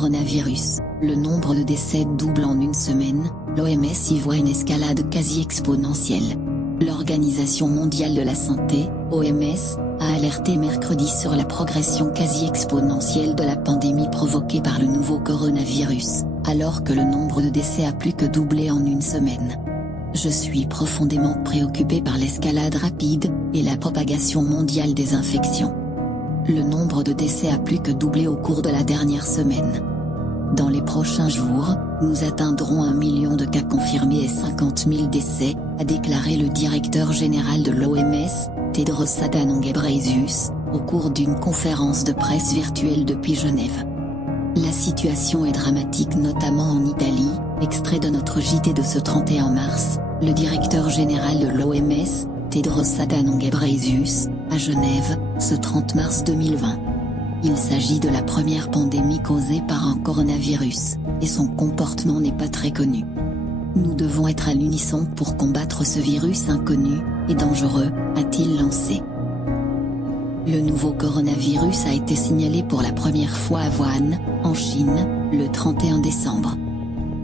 coronavirus, le nombre de décès double en une semaine, l'OMS y voit une escalade quasi exponentielle. L'Organisation mondiale de la santé, OMS, a alerté mercredi sur la progression quasi exponentielle de la pandémie provoquée par le nouveau coronavirus, alors que le nombre de décès a plus que doublé en une semaine. Je suis profondément préoccupé par l'escalade rapide et la propagation mondiale des infections. Le nombre de décès a plus que doublé au cours de la dernière semaine. Dans les prochains jours, nous atteindrons 1 million de cas confirmés et 50 000 décès, a déclaré le directeur général de l'OMS, Tedros Adhanom Ghebreyesus, au cours d'une conférence de presse virtuelle depuis Genève. La situation est dramatique notamment en Italie, extrait de notre JT de ce 31 mars, le directeur général de l'OMS, Tedros Adhanom Ghebreyesus, à Genève, ce 30 mars 2020. Il s'agit de la première pandémie causée par un coronavirus, et son comportement n'est pas très connu. Nous devons être à l'unisson pour combattre ce virus inconnu et dangereux, a-t-il lancé. Le nouveau coronavirus a été signalé pour la première fois à Wuhan, en Chine, le 31 décembre.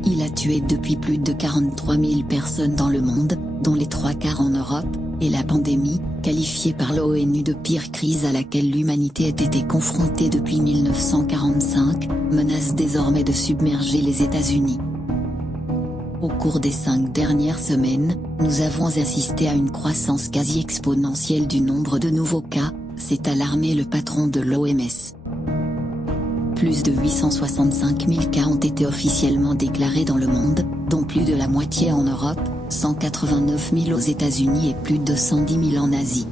Il a tué depuis plus de 43 000 personnes dans le monde, dont les 3/4 en Europe, et la pandémie, qualifiée par l'ONU de pire crise à laquelle l'humanité a été confrontée depuis 1945, menace désormais de submerger les États-Unis. Au cours des 5 dernières semaines, nous avons assisté à une croissance quasi exponentielle du nombre de nouveaux cas, s'est alarmé le patron de l'OMS. Plus de 865 000 cas ont été officiellement déclarés dans le monde, dont plus de la moitié en Europe, 189 000 aux États-Unis et plus de 110 000 en Asie.